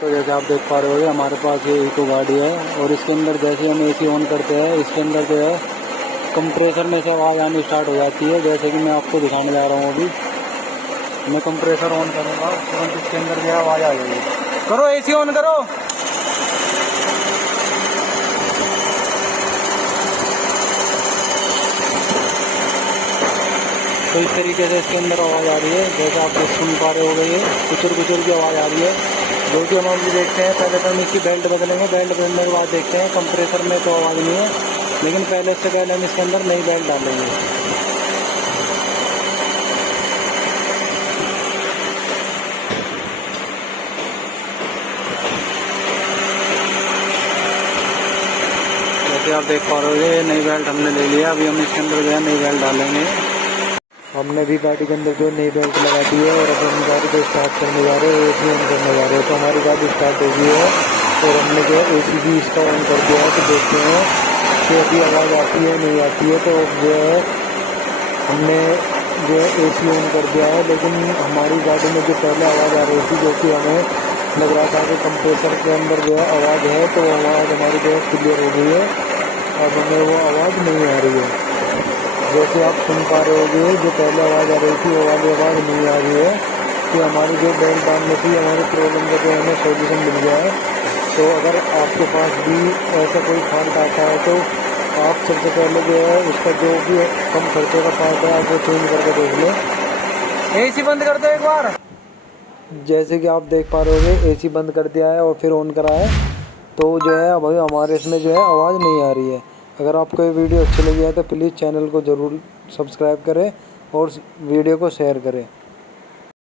तो जैसे आप देख पा रहे हो हमारे पास ये इको गाड़ी है और इसके अंदर जैसे हम एसी ऑन करते हैं इसके अंदर जो है कंप्रेसर में से आवाज़ आनी स्टार्ट हो जाती है। जैसे कि मैं आपको दिखाने जा रहा हूँ, अभी मैं कंप्रेसर ऑन करूँगा तुरंत इसके अंदर जो है आवाज़ आ जाएगी। करो एसी ऑन करो। तो इस तरीके से इसके अंदर आवाज़ आ रही है, जैसे आप सुन पा रहे हो गए, ये कुचर कुचर की आवाज़ आ रही है, जो कि हम अभी देखते हैं। पहले तो हम इसकी बेल्ट बदलेंगे, बेल्ट बदलने के बाद देखते हैं। कंप्रेसर में तो आवाज़ नहीं है, लेकिन इससे पहले हम इसके अंदर नई बेल्ट डालेंगे। जैसे आप देख पा रहे हो ये नई बेल्ट हमने ले लिया। अभी हम इसके अंदर जो है नई बेल्ट डालेंगे। हमने भी गाड़ी के अंदर जो नई बेल्ट लगा दी है और अब हम गाड़ी को स्टार्ट करने जा रहे हैं, एसी ऑन करने जा रहे हैं। तो हमारी गाड़ी स्टार्ट हो गई है और हमने जो है एसी भी इसका ऑन कर दिया है। तो देखते हैं कि अभी आवाज़ आती है नहीं आती है। तो जो है हमने जो है एसी ऑन कर दिया है, लेकिन हमारी गाड़ी में जो पहले आवाज़ आ रही थी, जो कि हमें लग रहा था कि कंप्रेसर के अंदर जो है आवाज़ है, तो वो आवाज़ हमारी जो है क्लियर हो गई है। अब हमें वो आवाज़ नहीं आ रही है। जैसे आप सुन पा रहे होगे, जो पहले आवाज़ आ रही थी वो वाली आवाज़ नहीं आ रही है। कि हमारी जो बेल्ट डालने थी, हमारी प्रॉब्लम का जो हमें सोल्यूशन मिल गया है। तो अगर आपके पास भी ऐसा कोई फॉल्ट आता है तो आप सबसे पहले जो है उसका जो भी कम खर्चे का पार्ट है आप वो चेंज करके देख लें। एसी बंद कर दो एक बार। जैसे कि आप देख पा रहे होगे एसी बंद कर दिया है और फिर ऑन करा है, तो जो है अभी हमारे इसमें जो है आवाज़ नहीं आ रही है। अगर आपको ये वीडियो अच्छी लगी है तो प्लीज़ चैनल को ज़रूर सब्सक्राइब करें और वीडियो को शेयर करें।